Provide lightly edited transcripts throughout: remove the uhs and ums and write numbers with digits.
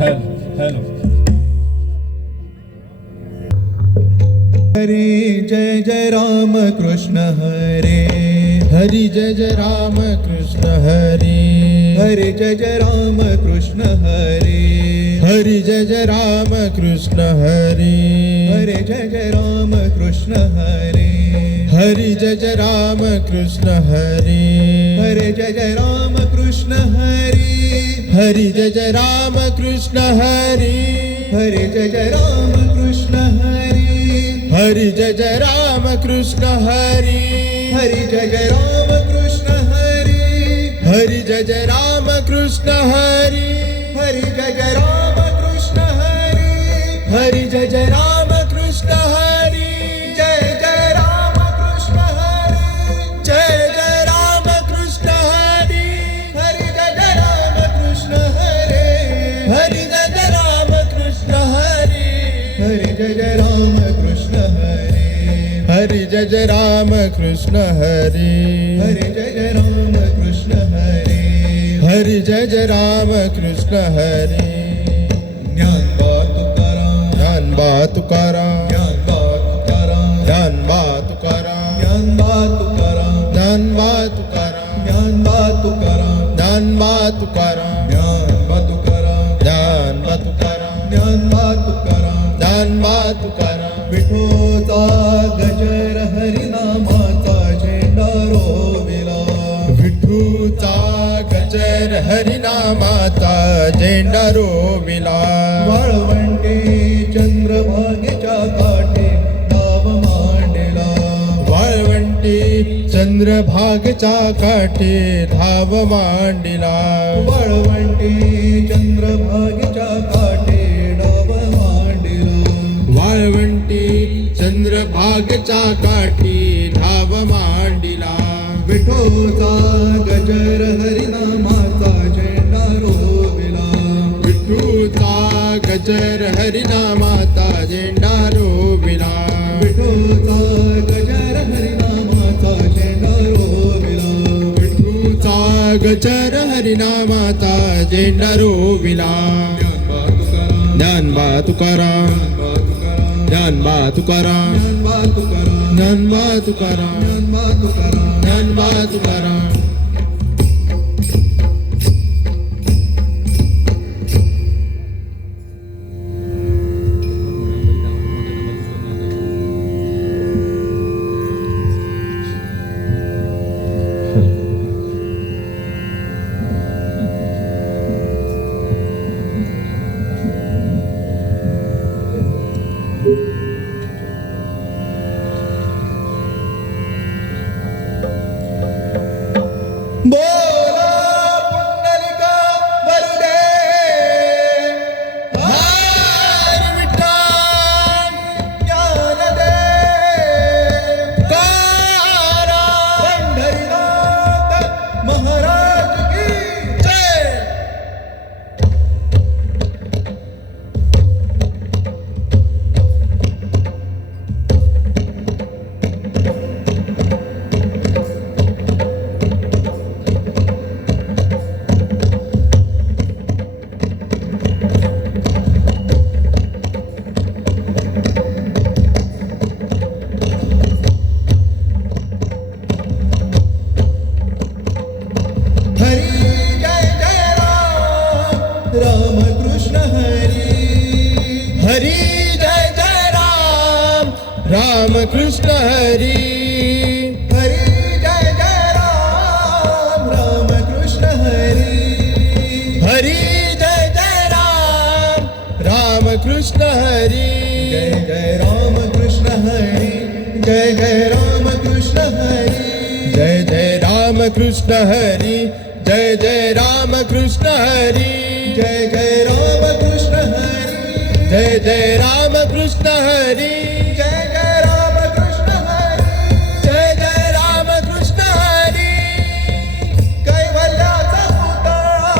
Hello. हरे जय जय राम कृष्ण हरे. हरी जय जय राम कृष्ण हरे. हरे जय जय राम कृष्ण हरे. हरी जय जय राम कृष्ण हरे. हरे जय जय राम कृष्ण हरे. हरी जय जय राम कृष्ण हरे. हरे जय जय राम कृष्ण हरे. हरी जय जय राम कृष्ण हरे. हरे जय जय राम कृष्ण हरे. हरी जय जय राम कृष्ण हरे. हरे जय जय राम कृष्ण हरे. हरी जय जय राम कृष्ण हरे. हरे जय जय राम कृष्ण हरे. हरी जय जय राम कृष्ण हरे. जय जय राम कृष्ण हरे. जय जय राम कृष्ण हरे. हरे जय जय राम कृष्ण हरे. हरी जय जय राम कृष्ण हरे. हरे जय जय राम कृष्ण हरे. हरी जय जय राम कृष्ण हरे. हरे जय जय राम कृष्ण हरे. हरी जय जय राम कृष्ण हरे. ज्ञानबा तुकाराम. ज्ञानबा तुकाराम. ज्ञानबा तुकाराम. ज्ञानबा तुकाराम. ज्ञानबा तुकाराम. ज्ञानबा तुकाराम. ज्ञानबा तुकाराम. ज्ञानबा तुकाराम. ज्ञानबा तुकाराम. ज्ञानबा तुकाराम. ज्ञानबा तुकाराम. ज्ञानबा तुकाराम. विठोचा गजर हरिनामाचा झेंडा रोविला. विठूचा गजर हरिनामाचा झेंडा रोविला. वाळवंटी चंद्रभागेच्या काठी नाव मांडला. वाळवंटी चंद्रभागेच्या काठी धाव मांडिला. वाळवंटी चंद्रभागेच्या काठी नाव मांडला. वाळवंटी चंद्रभागेच्या काठी धाव मांडिला. विठोचा गजर हरिनामाचा झेंडा रोविला. विठूचा गजर हरिनामाचा झेंडा रोविला. विठोचा गजर हरिनामाचा झेंडा रोविला. विठूचा गजर हरिनामाचा झेंडा रोविला. ज्ञानबा तुकाराम. ज्ञानबा तुकाराम. ज्ञानबा तुकाराम. ज्ञानबा तुकाराम. ज्ञानबा तुकाराम. ज्ञानबा तुकाराम. बोला पुंडलिका वरुदे. हर विठ्ठल ज्ञानदे. तुकाराम. पंढरीनाथ महाराज की जय. हरी जय जय राम. राम कृष्ण हरी. हरी जय जय राम. राम कृष्ण हरी. हरी जय जय राम. राम कृष्ण हरी. हरी जय जय राम. राम कृष्ण हरी. जय जय राम कृष्ण हरी. जय जय राम कृष्ण हरी. जय जय राम कृष्ण हरी. जय जय राम कृष्ण हरी. जय जय राम कृष्ण हरी. जय जय राम कृष्ण हरी. जय जय राम कृष्ण हरी. जय जय राम कृष्ण हरी. कैवल्याचा पुतळा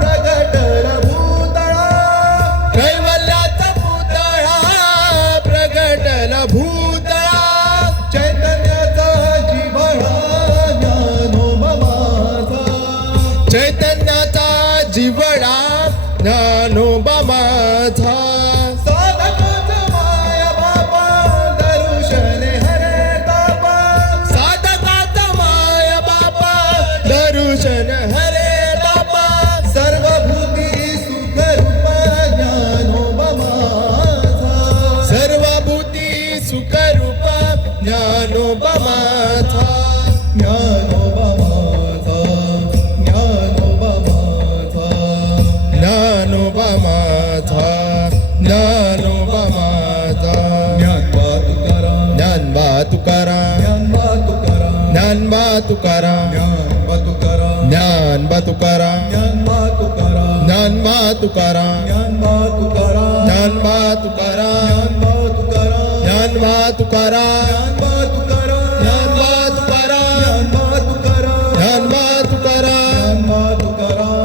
प्रगटला भूतळा. कैवल्याचा पुतळा प्रगटला भूतळा. चैतन्याचा जिव्हाळा ज्ञानोबा माझा. चैतन्याचा जिवळा ज्ञानो ज्ञानोबा माझा साधकाच माया बापा दर्शने हरे तापा साधकात माया बापा दर्शन हरे तापा सर्वभूती सुख रूप ज्ञानोबा माझा सर्वभूती सुखरूप ज्ञानोबा माझा ज्ञानोबा माझा ज्ञानोबा माझा ज्ञानोबा माझा ज्ञानोबा माझा ज्ञानबा तुकाराम ज्ञानबा तुकाराम ज्ञानबा तुकाराम ज्ञानबा तुकाराम ज्ञानबा तुकाराम ज्ञानबा तुकाराम ज्ञानबा तुकाराम ज्ञानबा तुकाराम ज्ञानबा तुकाराम ज्ञानबा तुकाराम ज्ञानबा तुकाराम ज्ञानबा तुकाराम ज्ञानबा तुकाराम ज्ञानबा तुकाराम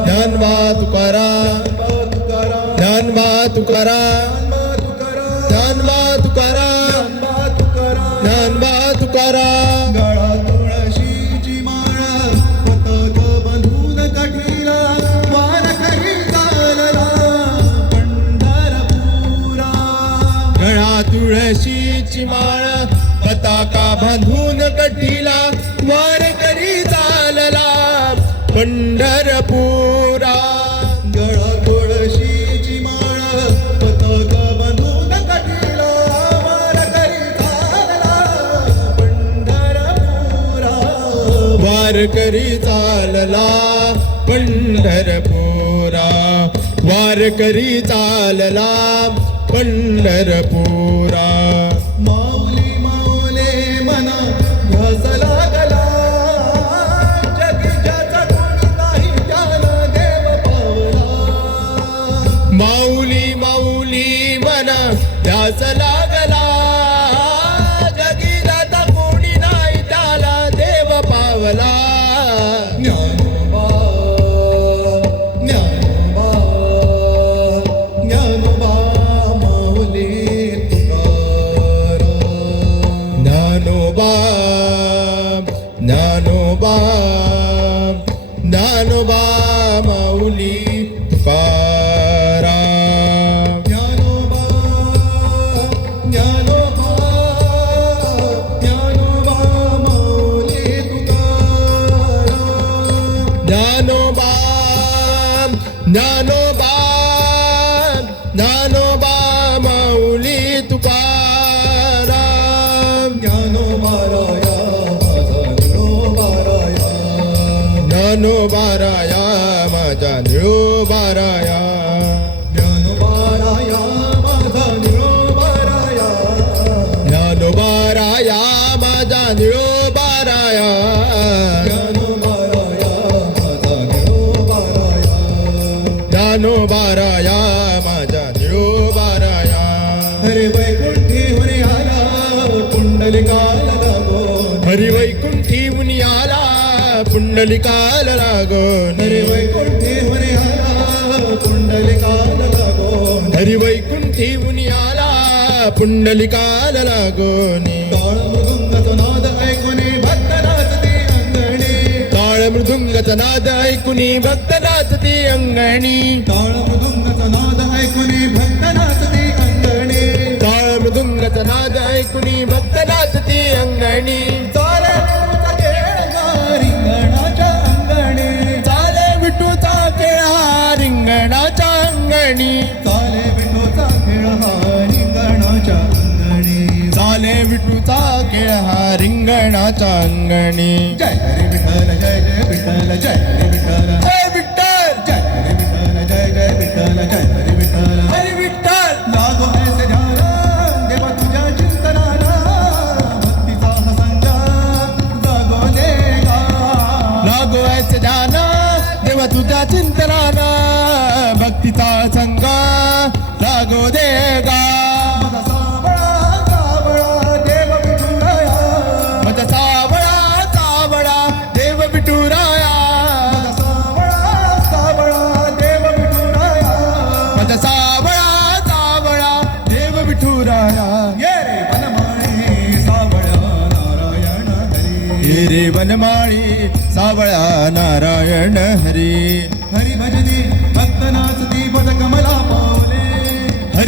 ज्ञानबा तुकाराम ज्ञानबा तुकाराम ज्ञानबा ज्ञानबा तुकाराम तुकाराम ज्ञानबा तुकाराम ज्ञानबा तुकाराम ज्ञानबा ज्ञानबा तुकाराम तुकाराम गळा तुळशीची माळ पताक बंधून काठीला वारकरी चालला पंढरपुरा गळा तुळशीची माळ पताका बांधून कठीला वारकरी चालला पंढरपुरा गळा तुळशीची माळ पताक बंधून काठीला वारकरी चालला पंढरपुरा वारकरी चालला पंढरपुरा वारकरी चालला पंढरपुरा माऊली माऊले मना ध्यास लागला जगी ज्याचा कोणी नाही त्याला देव पावला माऊली माऊली मना ध्यास लागला जगी जाता कोणी नाही त्याला देव पावला ज्ञानोबा ज्ञानोबा ज्ञानोबा माऊली तुकाराम ज्ञानोबा ज्ञानोबा ज्ञानोबा माऊली तुकाराम ज्ञानोबा ज्ञानोबा ज्ञानोबा माऊली तुकाराम ज्ञानोबा ज्ञानोबा ज्ञानोबा माऊली तुकाराम ज्ञानोबा राया माझा ज्ञानोबा राया ज्ञानोबा राया माझा निळोबा राया ज्ञानोबा राया माझा ज्ञानोबा राया ज्ञानोबा राया माझा निळोबा राया ज्ञानोबा राया माझा ज्ञानोबा राया ज्ञानोबा राया माझा निळोबा राया हरे वैकुंठी हरी आला पुंडलिकाला लागोन हरी वैकुंठी मुनी आला पुंडलिकाला लागून हरे वैकुंठी हरी आला पुंडलिकाला लागोन हरी वैकुंठी मुनी आला पुंडलिकाला लागून ताळ मृदुंगाचा नाद ऐकून भक्त नाचती अंगणी ताळ मृदुंगाचा नाद ऐकुनी भक्त नाचती अंगणी ताळ मृदुंगाचा नाद ऐकून भक्त नाचती अंगणी ताळ मृदुंगाचा नाद ऐकुनी भक्त नाचती अंगणी चाले विठूचा खेळ गा रिंगणाच्या अंगणी चाले विठूचा खेळ हा रिंगणाच्या अंगणी चाले विठूचा खेळ हा रिंगणाच्या अंगणी चाले विठूचा खेळ हा रिंगणाच्या अंगणी जय हरी विठ्ठल जय जय विठ्ठल जय हरी विठ्ठल जय विठ्ठल जय हरी विठ्ठल जय जय विठ्ठल जय हरी विठ्ठल हरी विठ्ठल लागो ऐसे ध्यान देवा तुझ्या चिंतनाला भक्तीचा हा संगा जागो देगा लागो ऐसे ध्यान देवा तुझ्या चिंतनाना भक्तीचा संग लागो देगा माझा सावळा सावळा देव विठुराया माझा सावळा सावळा देव विठुराया माझा सावळा सावळा देव विठुराया माझा सावळा सावळा देव विठुराया ये रे वनमाळी सावळा नारायण हरी हे रे वनमाळी सावळा नारायण हरी हरी भजनी भक्त नाचती पद कमला